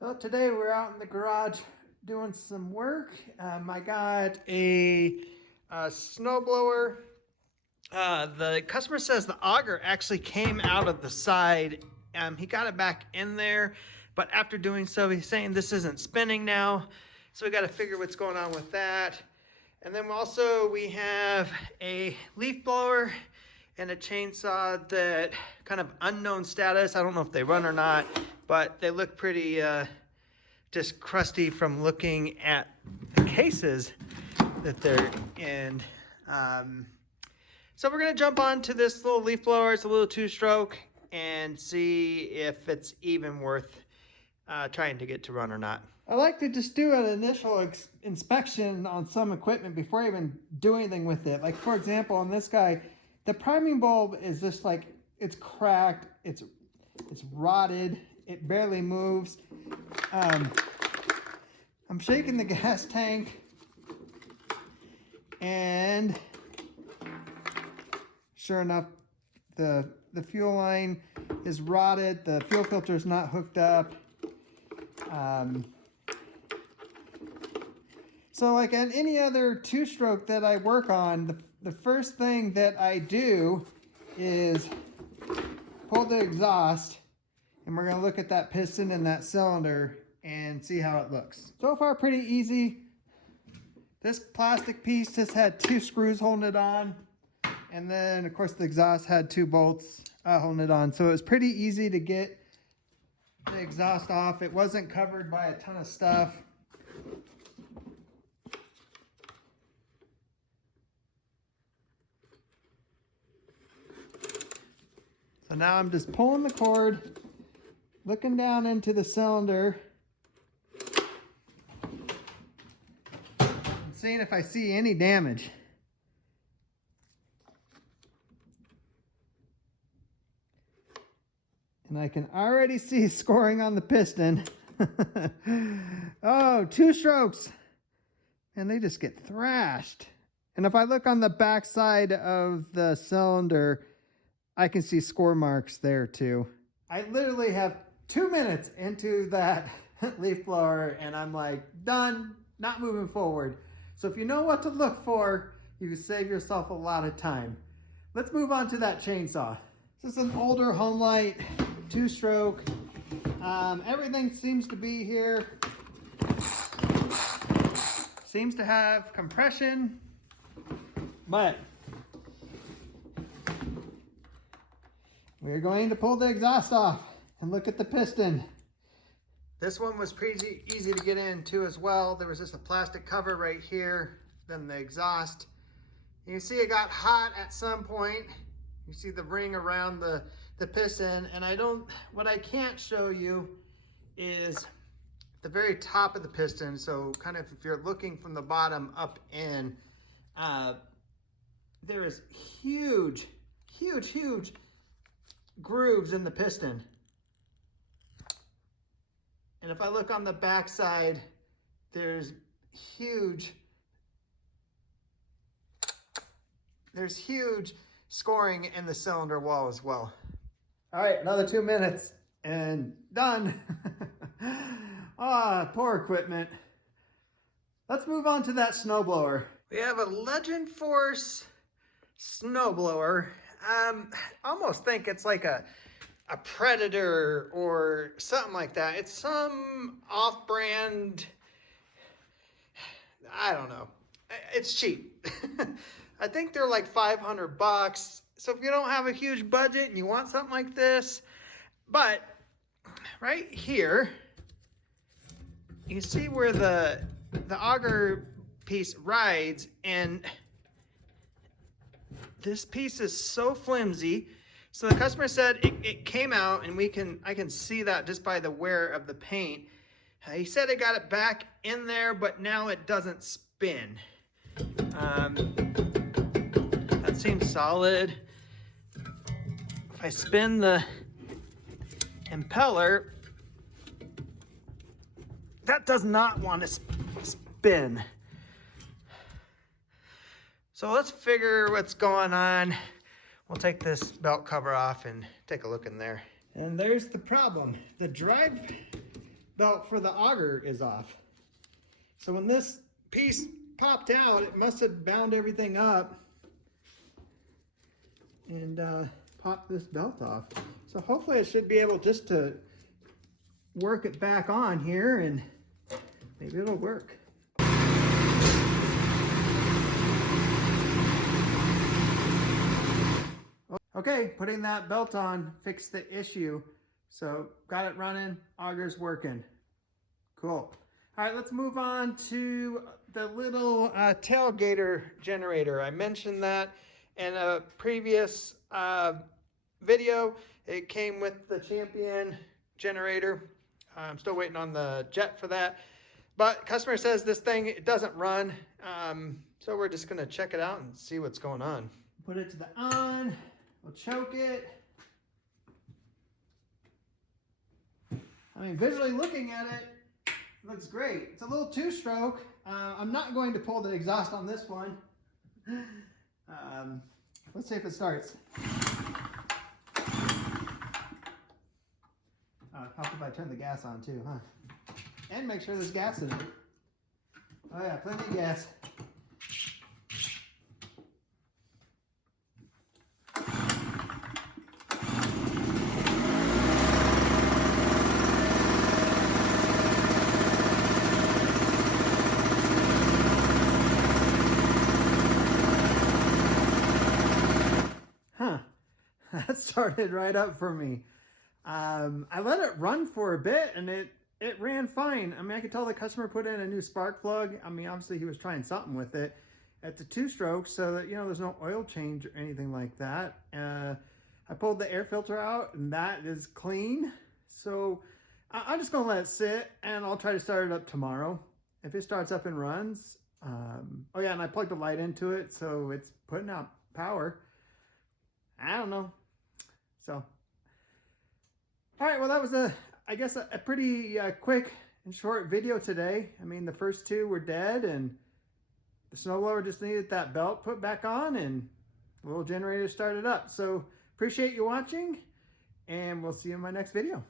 Well, today we're out in the garage doing some work. I got a snowblower. The customer says the auger actually came out of the side. He got it back in there, but after doing so, he's saying this isn't spinning now. So we got to figure what's going on with that. And then also we have a leaf blower and a chainsaw that kind of unknown status. I don't know if they run or not, but they look pretty just crusty from looking at the cases that they're in. So we're gonna jump onto this little leaf blower. It's a little 2-stroke and see if it's even worth trying to get to run or not. I like to just do an initial inspection on some equipment before I even do anything with it. Like for example, on this guy, the priming bulb is just like, it's cracked, it's rotted, it barely moves. I'm shaking the gas tank and sure enough, the fuel line is rotted, the fuel filter is not hooked up. So like on any other 2-stroke that I work on, the first thing that I do is pull the exhaust, and we're gonna look at that piston and that cylinder and see how it looks. So far pretty easy. This plastic piece just had 2 screws holding it on, and then of course the exhaust had 2 bolts holding it on. So it was pretty easy to get the exhaust off. It wasn't covered by a ton of stuff. So now I'm just pulling the cord, looking down into the cylinder, and seeing if I see any damage. And I can already see scoring on the piston. Oh, 2 strokes. And they just get thrashed. And if I look on the back side of the cylinder, I can see score marks there too. I literally have 2 minutes into that leaf blower and I'm like, done, not moving forward. So if you know what to look for, you can save yourself a lot of time. Let's move on to that chainsaw. This is an older Homelight 2-stroke. Everything seems to be here. Seems to have compression, but we're going to pull the exhaust off and look at the piston. This one was pretty easy to get into as well. There was just a plastic cover right here, then the exhaust. You can see it got hot at some point. You see the ring around the piston, and what I can't show you is the very top of the piston. So kind of if you're looking from the bottom up in, there is huge grooves in the piston. And if I look on the back side, there's huge scoring in the cylinder wall as well. All right, another 2 minutes and done. Ah, poor equipment. Let's move on to that snowblower. We have a Legend Force snowblower. I almost think it's like a Predator or something like that. It's some off-brand, I don't know. It's cheap. I think they're like $500. So if you don't have a huge budget and you want something like this, but right here, you see where the auger piece rides, and this piece is so flimsy. So the customer said it came out, and I can see that just by the wear of the paint. He said it got it back in there, but now it doesn't spin. That seems solid. If I spin the impeller, that does not want to spin. So let's figure what's going on. We'll take this belt cover off and take a look in there. And there's the problem. The drive belt for the auger is off. So when this piece popped out, it must have bound everything up and popped this belt off. So hopefully I should be able just to work it back on here and maybe it'll work. Okay, putting that belt on fixed the issue. So got it running, auger's working. Cool. All right, let's move on to the little tailgater generator. I mentioned that in a previous video. It came with the Champion generator. I'm still waiting on the jet for that. But customer says this thing, it doesn't run. So we're just gonna check it out and see what's going on. Put it to the on, we'll choke it. I mean, visually looking at it, it looks great. It's a little two-stroke. I'm not going to pull the exhaust on this one. Let's see if it starts. Help if I turn the gas on too, huh? And make sure there's gas in it. Oh yeah, plenty of gas. Huh, that started right up for me. I let it run for a bit and it ran fine. I mean, I could tell the customer put in a new spark plug. I mean, obviously he was trying something with it. It's a two-stroke so that, you know, there's no oil change or anything like that. I pulled the air filter out and that is clean. So I'm just gonna let it sit and I'll try to start it up tomorrow. If it starts up and runs, oh yeah, and I plugged a light into it so it's putting out power. I don't know. So, all right, well, that was I guess a pretty quick and short video today. I mean, the first two were dead and the snowblower just needed that belt put back on and the little generator started up. So appreciate you watching and we'll see you in my next video.